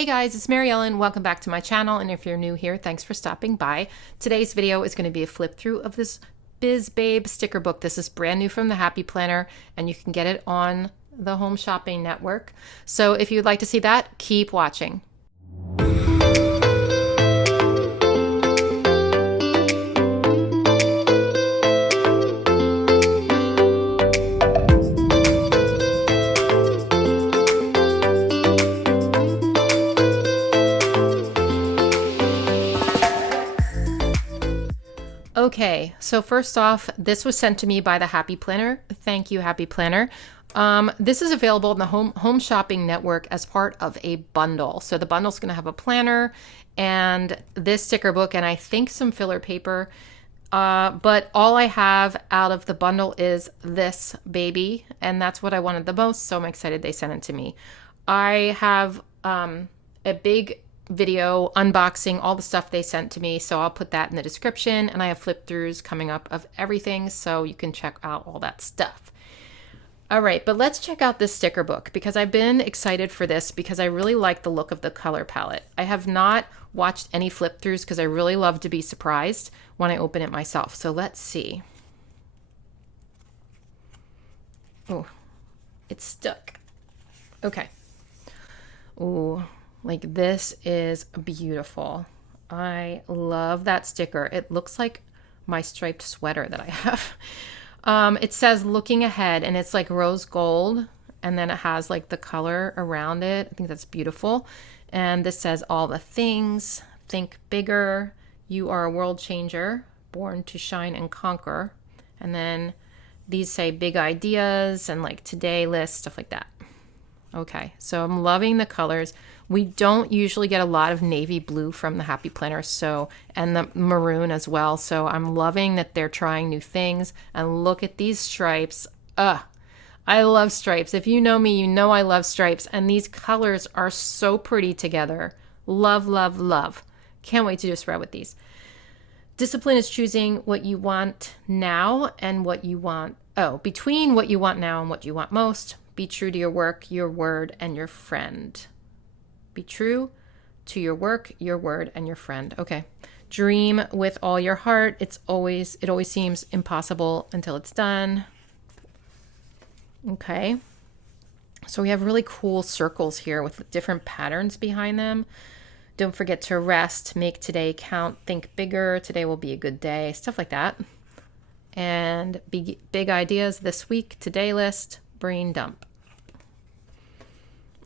Hey guys, it's Mary Ellen. Welcome back to my channel, and if you're new here, thanks for stopping by. Today's video is going to be a flip through of this Biz Babe sticker book. This is brand new from the Happy Planner, and you can get it on the Home Shopping Network. So if you'd like to see that, keep watching. Okay, so first off, this was sent to me by the Happy Planner. Thank you, Happy Planner. This is available in the Home Shopping Network as part of a bundle. So the bundle's going to have a planner and this sticker book and I think some filler paper. But all I have out of the bundle is this baby, and that's what I wanted the most, so I'm excited they sent it to me. I have a big video unboxing all the stuff they sent to me, so I'll put that in the description, and I have flip throughs coming up of everything, so you can check out all that stuff. All right, but let's check out this sticker book because I've been excited for this because I really like the look of the color palette. I have not watched any flip throughs because I really love to be surprised when I open it myself. So let's see. Oh, it's stuck. Okay. Oh, like this is beautiful. I love that sticker. It looks like my striped sweater that I have. It says looking ahead, and it's like rose gold, and then it has like the color around it. I think that's beautiful. And this says all the things, think bigger, you are a world changer, born to shine and conquer. And then these say big ideas and like today list, stuff like that. Okay, so I'm loving the colors. We don't usually get a lot of navy blue from the Happy Planner, so, and the maroon as well. So I'm loving that they're trying new things. And look at these stripes. I love stripes. If you know me, you know I love stripes. And these colors are so pretty together. Love, love, love. Can't wait to do a spread with these. Discipline is choosing what you want now and what you want. Between what you want now and what you want most. Be true to your work, your word, and your friend. Be true to your work, your word, and your friend. Okay. Dream with all your heart. It always seems impossible until it's done. Okay. So we have really cool circles here with different patterns behind them. Don't forget to rest, make today count, think bigger, today will be a good day, stuff like that. And big ideas this week, today list, brain dump.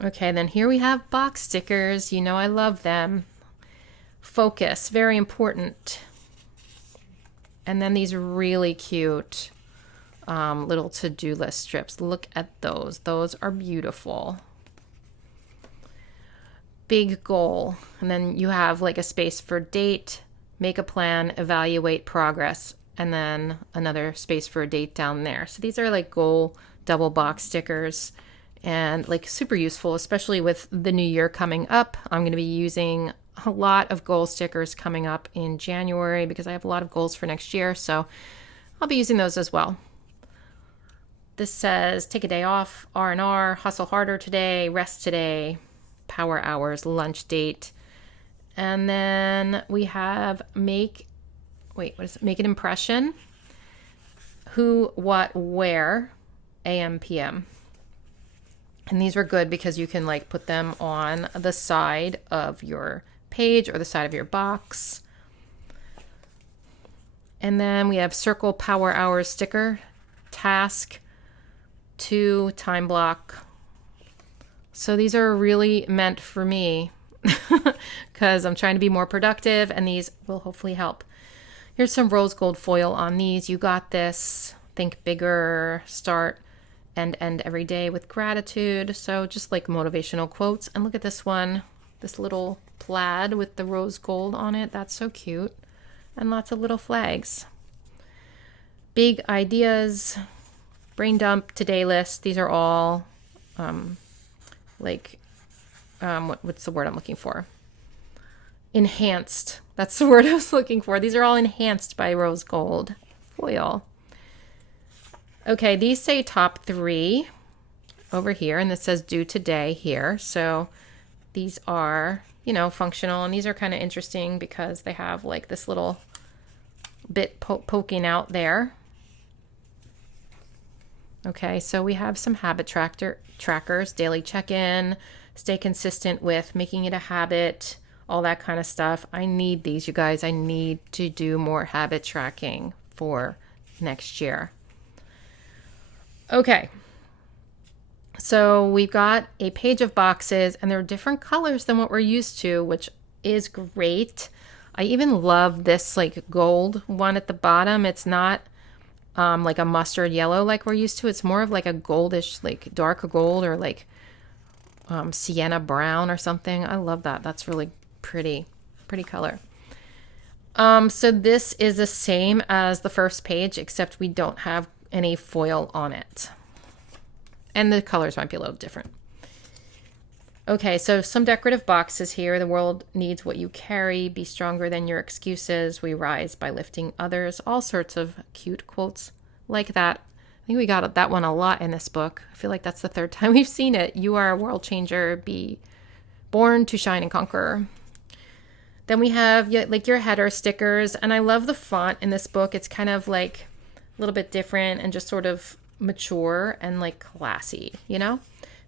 Okay, then here we have box stickers. You know I love them. Focus, very important. And then these really cute little to-do list strips. Look at those. Those are beautiful. Big goal. And then you have like a space for date, make a plan, evaluate progress, and then another space for a date down there. So these are like goal double box stickers. And like super useful, especially with the new year coming up. I'm going to be using a lot of goal stickers coming up in January because I have a lot of goals for next year. So I'll be using those as well. This says take a day off, R&R, hustle harder today, rest today, power hours, lunch date. And then we have make an impression, who, what, where, AM, PM. And these were good because you can like put them on the side of your page or the side of your box. And then we have circle power hours sticker, task, 2, time block. So these are really meant for me because I'm trying to be more productive, and these will hopefully help. Here's some rose gold foil on these. You got this. Think bigger. Start and end every day with gratitude. So just like motivational quotes. And look at this one, this little plaid with the rose gold on it. That's so cute. And lots of little flags. Big ideas, brain dump, today list. These are all what's the word I'm looking for? Enhanced. That's the word I was looking for. These are all enhanced by rose gold foil. Okay, these say top 3 over here, and this says due today here. So These are, you know, functional, and these are kind of interesting because they have like this little bit poking out there. Okay, so we have some habit trackers, daily check-in, stay consistent with making it a habit, all that kind of stuff. I need these, you guys. I need to do more habit tracking for next year. Okay, so we've got a page of boxes, and they're different colors than what we're used to, which is great. I even love this like gold one at the bottom. It's not like a mustard yellow like we're used to. It's more of like a goldish, like darker gold, or like sienna brown or something. I love that. That's really pretty color. So this is the same as the first page, except we don't have any foil on it. And the colors might be a little different. Okay, so some decorative boxes here. The world needs what you carry. Be stronger than your excuses. We rise by lifting others. All sorts of cute quotes like that. I think we got that one a lot in this book. I feel like that's the third time we've seen it. You are a world changer. Be born to shine and conquer. Then we have like your header stickers. And I love the font in this book. It's kind of like a little bit different and just sort of mature and like classy, you know?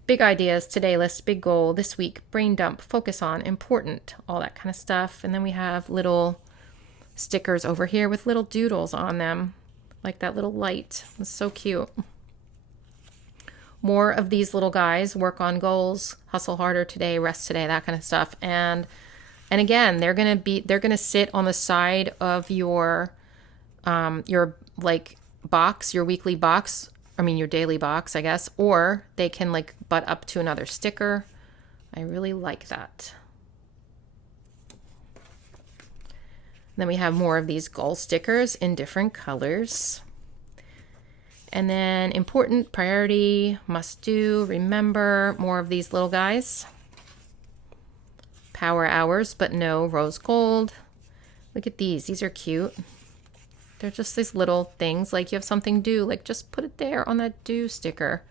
Big ideas, today list, big goal, this week, brain dump, focus on, important, all that kind of stuff. And then we have little stickers over here with little doodles on them, like that little light. It's so cute. More of these little guys, work on goals, hustle harder today, rest today, that kind of stuff. And again, they're gonna sit on the side of your like box, your weekly box. I mean, your daily box, I guess, or they can like butt up to another sticker. I really like that. Then we have more of these goal stickers in different colors. And then important, priority, must do, remember, more of these little guys. Power hours, but no rose gold. Look at these. These are cute. They're just these little things, like you have something due, like just put it there on that due sticker.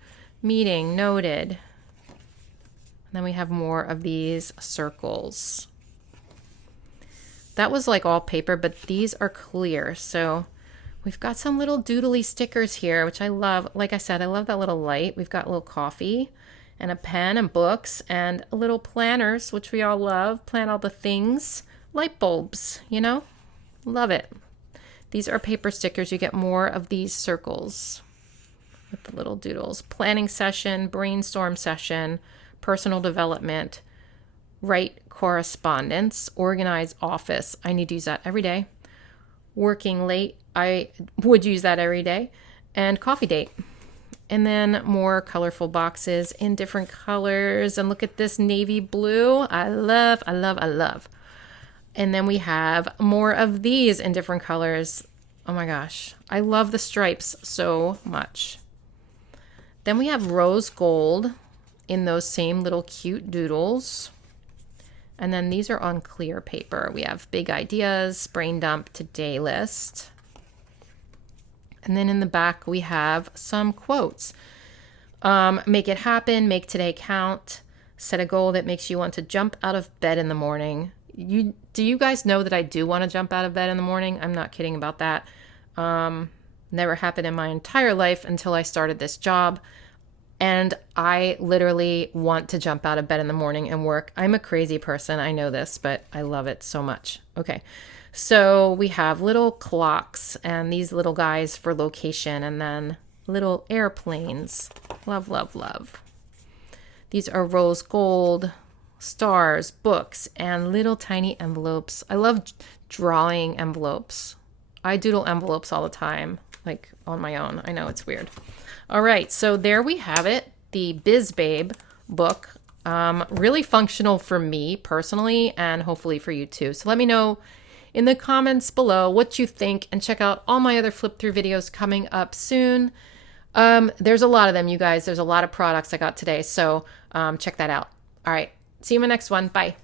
Meeting, noted. And then we have more of these circles. That was like all paper, but these are clear. So we've got some little doodly stickers here, which I love. Like I said, I love that little light. We've got a little coffee and a pen and books and little planners, which we all love. Plan all the things. Light bulbs, you know? Love it. These are paper stickers. You get more of these circles with the little doodles. Planning session, brainstorm session, personal development, write correspondence, organize office. I need to use that every day. Working late. I would use that every day. And coffee date. And then more colorful boxes in different colors. And look at this navy blue. I love. And then we have more of these in different colors. Oh my gosh. I love the stripes so much. Then we have rose gold in those same little cute doodles. And then these are on clear paper. We have big ideas, brain dump, today list. And then in the back, we have some quotes. Make it happen, make today count, set a goal that makes you want to jump out of bed in the morning. Do you guys know that I do want to jump out of bed in the morning? I'm not kidding about that. Never happened in my entire life until I started this job. And I literally want to jump out of bed in the morning and work. I'm a crazy person. I know this, but I love it so much. Okay. So we have little clocks and these little guys for location, and then little airplanes. Love, love, love. These are rose gold, stars, books, and little tiny envelopes. I love drawing envelopes. I doodle envelopes all the time, like on my own. I know it's weird. All right, so there we have it. The Biz Babe book. Really functional for me personally, and hopefully for you too. So let me know in the comments below what you think, and check out all my other flip through videos coming up soon. There's a lot of them, you guys. There's a lot of products I got today, so check that out. All right. See you in my next one. Bye.